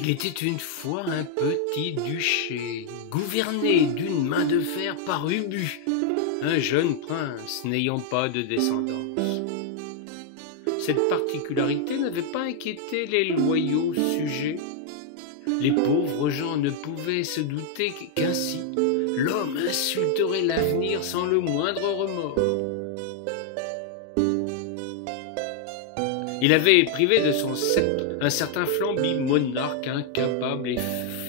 Il était une fois un petit duché, gouverné d'une main de fer par Ubu, un jeune prince n'ayant pas de descendance. Cette particularité n'avait pas inquiété les loyaux sujets. Les pauvres gens ne pouvaient se douter qu'ainsi, l'homme insulterait l'avenir sans le moindre remords. Il avait privé de son sceptre un certain Flamby, monarque incapable et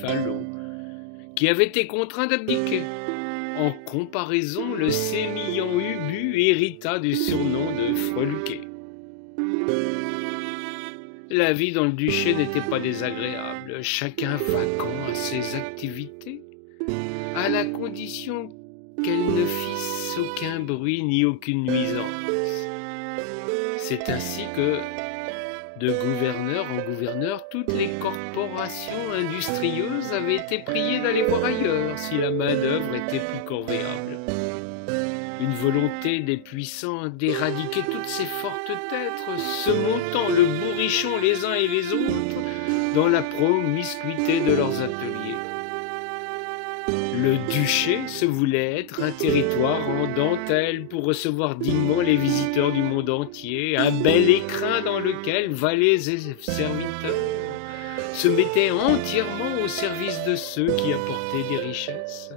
falot, qui avait été contraint d'abdiquer. En comparaison, le sémillant Ubu hérita du surnom de Freluquet. La vie dans le duché n'était pas désagréable, chacun vaquant à ses activités, à la condition qu'elle ne fisse aucun bruit ni aucune nuisance. C'est ainsi que, de gouverneur en gouverneur, toutes les corporations industrieuses avaient été priées d'aller voir ailleurs si la main-d'œuvre était plus corvéable. Une volonté des puissants d'éradiquer toutes ces fortes têtres, se montant le bourrichon les uns et les autres dans la promiscuité de leurs ateliers. Le duché se voulait être un territoire en dentelle pour recevoir dignement les visiteurs du monde entier, un bel écrin dans lequel valets et serviteurs se mettaient entièrement au service de ceux qui apportaient des richesses.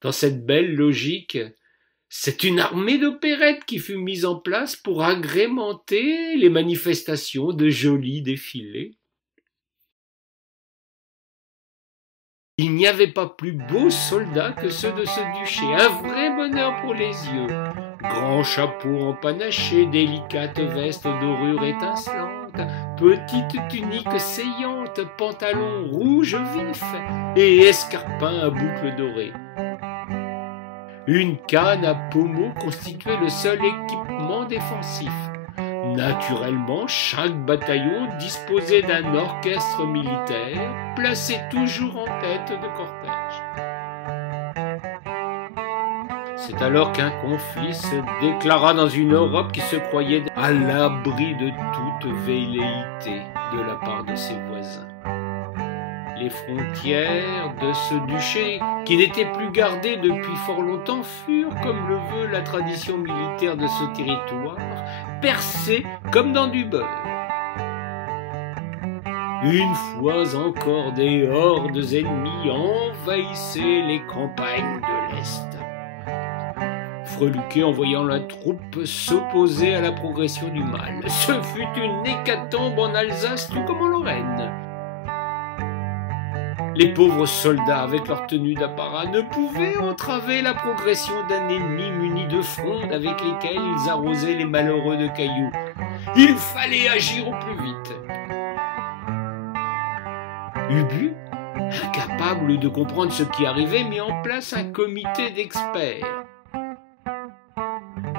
Dans cette belle logique, c'est une armée d'opérettes qui fut mise en place pour agrémenter les manifestations de jolis défilés. Il n'y avait pas plus beaux soldats que ceux de ce duché, un vrai bonheur pour les yeux. Grands chapeaux empanachés, délicates vestes aux dorures étincelantes, petites tuniques saillantes, pantalons rouges vifs et escarpins à boucles dorées. Une canne à pommeau constituait le seul équipement défensif. Naturellement, chaque bataillon disposait d'un orchestre militaire, placé toujours en tête de cortège. C'est alors qu'un conflit se déclara dans une Europe qui se croyait à l'abri de toute velléité de la part de ses voisins. Les frontières de ce duché, qui n'étaient plus gardées depuis fort longtemps, furent, comme le veut la tradition militaire de ce territoire, percées comme dans du beurre. Une fois encore, des hordes ennemies envahissaient les campagnes de l'Est. Freluquet, en voyant la troupe s'opposer à la progression du mal, ce fut une hécatombe en Alsace tout comme en Lorraine. Les pauvres soldats, avec leur tenue d'apparat, ne pouvaient entraver la progression d'un ennemi muni de frondes avec lesquelles ils arrosaient les malheureux de cailloux. Il fallait agir au plus vite. Ubu, incapable de comprendre ce qui arrivait, mit en place un comité d'experts.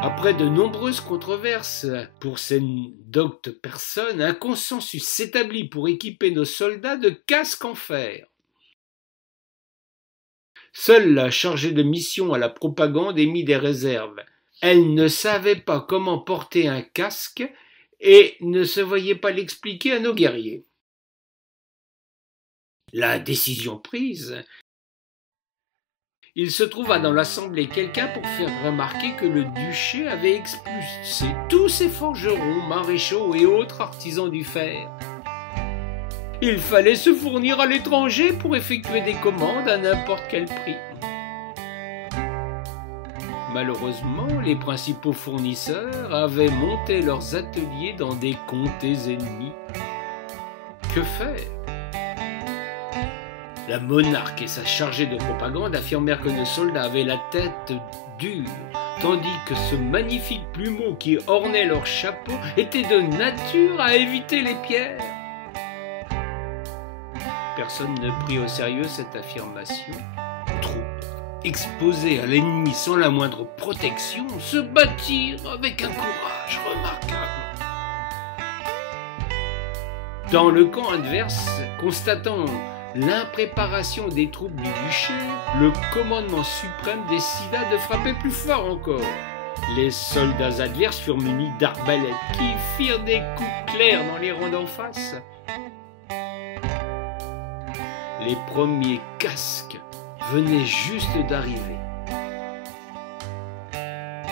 Après de nombreuses controverses pour ces doctes personnes, un consensus s'établit pour équiper nos soldats de casques en fer. Seule la chargée de mission à la propagande émit des réserves. Elle ne savait pas comment porter un casque et ne se voyait pas l'expliquer à nos guerriers. La décision prise, il se trouva dans l'assemblée quelqu'un pour faire remarquer que le duché avait expulsé tous ses forgerons, maréchaux et autres artisans du fer. Il fallait se fournir à l'étranger pour effectuer des commandes à n'importe quel prix. Malheureusement, les principaux fournisseurs avaient monté leurs ateliers dans des comtés ennemis. Que faire ? La monarque et sa chargée de propagande affirmèrent que nos soldats avaient la tête dure, tandis que ce magnifique plumeau qui ornait leur chapeau était de nature à éviter les pierres. Personne ne prit au sérieux cette affirmation. Troupes, exposées à l'ennemi sans la moindre protection, se battirent avec un courage remarquable. Dans le camp adverse, constatant l'impréparation des troupes du duché, le commandement suprême décida de frapper plus fort encore. Les soldats adverses furent munis d'arbalètes qui firent des coups clairs dans les rangs d'en face. Les premiers casques venaient juste d'arriver,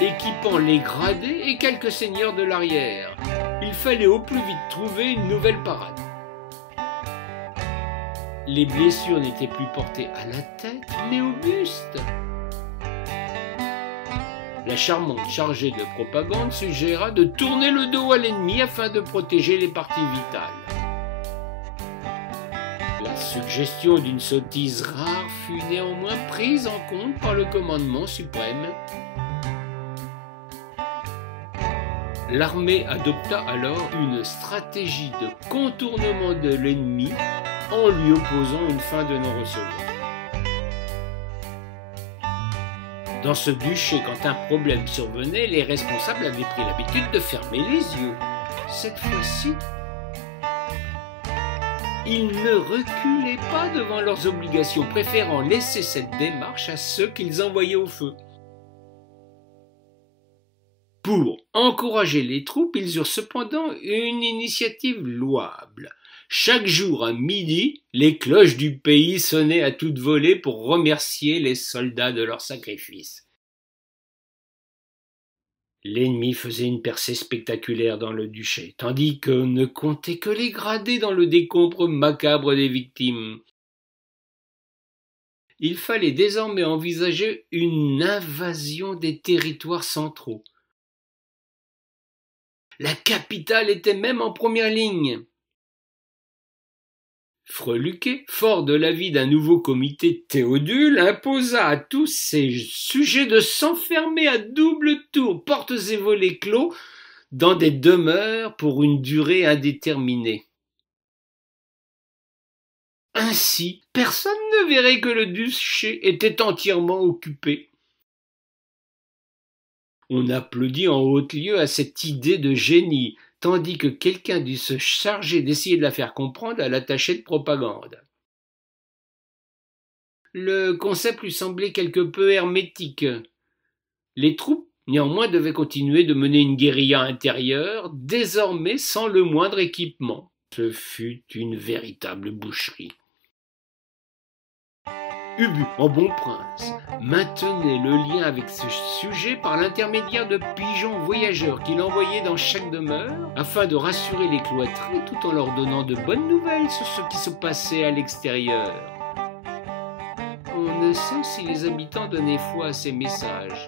équipant les gradés et quelques seigneurs de l'arrière. Il fallait au plus vite trouver une nouvelle parade. Les blessures n'étaient plus portées à la tête, mais au buste. La charmante chargée de propagande suggéra de tourner le dos à l'ennemi afin de protéger les parties vitales. La suggestion d'une sottise rare fut néanmoins prise en compte par le commandement suprême. L'armée adopta alors une stratégie de contournement de l'ennemi en lui opposant une fin de non-recevoir. Dans ce duché, quand un problème survenait, les responsables avaient pris l'habitude de fermer les yeux. Cette fois-ci, ils ne reculaient pas devant leurs obligations, préférant laisser cette démarche à ceux qu'ils envoyaient au feu. Pour encourager les troupes, ils eurent cependant une initiative louable. Chaque jour à midi, les cloches du pays sonnaient à toute volée pour remercier les soldats de leur sacrifice. L'ennemi faisait une percée spectaculaire dans le duché, tandis qu'on ne comptait que les gradés dans le décompte macabre des victimes. Il fallait désormais envisager une invasion des territoires centraux. La capitale était même en première ligne. Freluquet, fort de l'avis d'un nouveau comité Théodule, imposa à tous ses sujets de s'enfermer à double tour, portes et volets clos, dans des demeures pour une durée indéterminée. Ainsi, personne ne verrait que le duché était entièrement occupé. On applaudit en haut lieu à cette idée de génie, tandis que quelqu'un dut se charger d'essayer de la faire comprendre à l'attaché de propagande. Le concept lui semblait quelque peu hermétique. Les troupes, néanmoins, devaient continuer de mener une guérilla intérieure, désormais sans le moindre équipement. Ce fut une véritable boucherie. Ubu, en bon prince, maintenait le lien avec ce sujet par l'intermédiaire de pigeons voyageurs qu'il envoyait dans chaque demeure afin de rassurer les cloîtrés tout en leur donnant de bonnes nouvelles sur ce qui se passait à l'extérieur. On ne sait si les habitants donnaient foi à ces messages.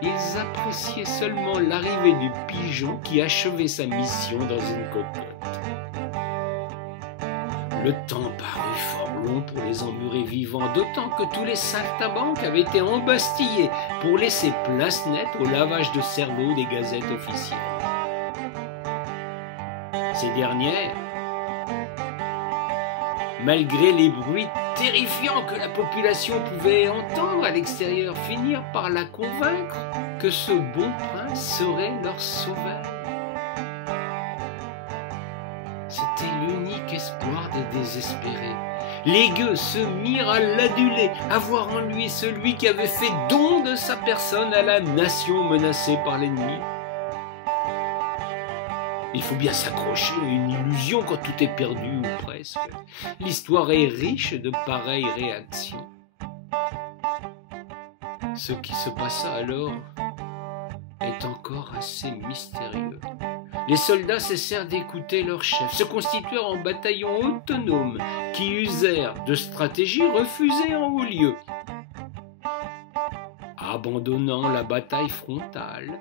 Ils appréciaient seulement l'arrivée du pigeon qui achevait sa mission dans une cocotte. Le temps parut fort long pour les emmurés vivants, d'autant que tous les saltimbanques avaient été embastillés pour laisser place nette au lavage de cerveau des gazettes officielles. Ces dernières, malgré les bruits terrifiants que la population pouvait entendre à l'extérieur, finirent par la convaincre que ce bon prince serait leur sauveur. C'était l'unique espoir des désespérés. Les gueux se mirent à l'aduler, à voir en lui celui qui avait fait don de sa personne à la nation menacée par l'ennemi. Il faut bien s'accrocher à une illusion quand tout est perdu ou presque. L'histoire est riche de pareilles réactions. Ce qui se passa alors est encore assez mystérieux. Les soldats cessèrent d'écouter leur chef, se constituèrent en bataillons autonomes qui usèrent de stratégies refusées en haut lieu. Abandonnant la bataille frontale,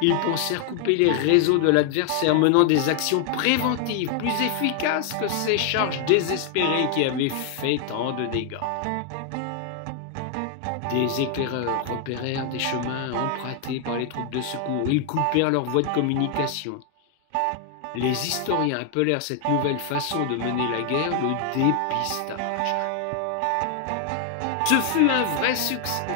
ils pensèrent couper les réseaux de l'adversaire, menant des actions préventives plus efficaces que ces charges désespérées qui avaient fait tant de dégâts. Des éclaireurs repérèrent des chemins empruntés par les troupes de secours. Ils coupèrent leurs voies de communication. Les historiens appelèrent cette nouvelle façon de mener la guerre le dépistage. Ce fut un vrai succès.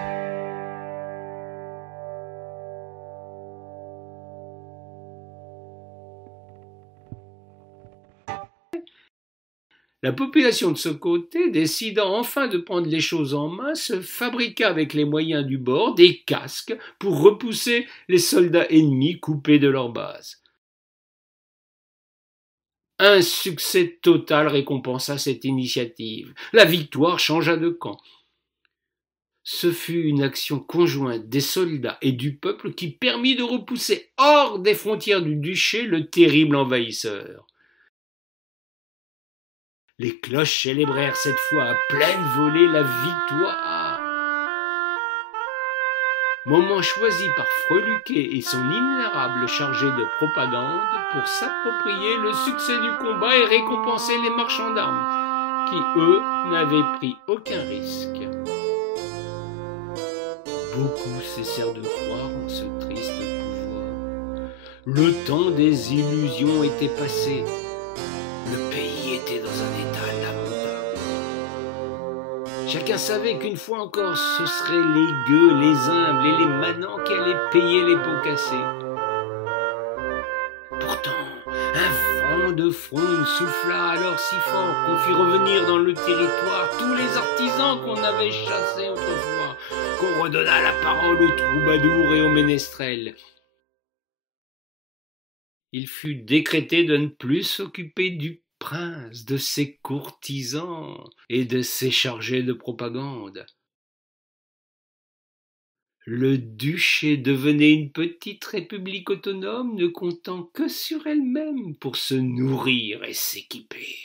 La population de ce côté, décidant enfin de prendre les choses en main, se fabriqua avec les moyens du bord des casques pour repousser les soldats ennemis coupés de leur base. Un succès total récompensa cette initiative. La victoire changea de camp. Ce fut une action conjointe des soldats et du peuple qui permit de repousser hors des frontières du duché le terrible envahisseur. Les cloches célébrèrent cette fois à pleine volée la victoire. Moment choisi par Freluquet et son inérable chargé de propagande pour s'approprier le succès du combat et récompenser les marchands d'armes, qui, eux, n'avaient pris aucun risque. Beaucoup cessèrent de croire en ce triste pouvoir. Le temps des illusions était passé. Le pays était dans un état lamentable. Chacun savait qu'une fois encore, ce seraient les gueux, les humbles et les manants qui allaient payer les pots cassés. Pourtant, un vent de fronde souffla alors si fort qu'on fit revenir dans le territoire tous les artisans qu'on avait chassés autrefois, qu'on redonna la parole aux troubadours et aux ménestrels. Il fut décrété de ne plus s'occuper du prince, de ses courtisans et de ses chargés de propagande. Le duché devenait une petite république autonome ne comptant que sur elle-même pour se nourrir et s'équiper.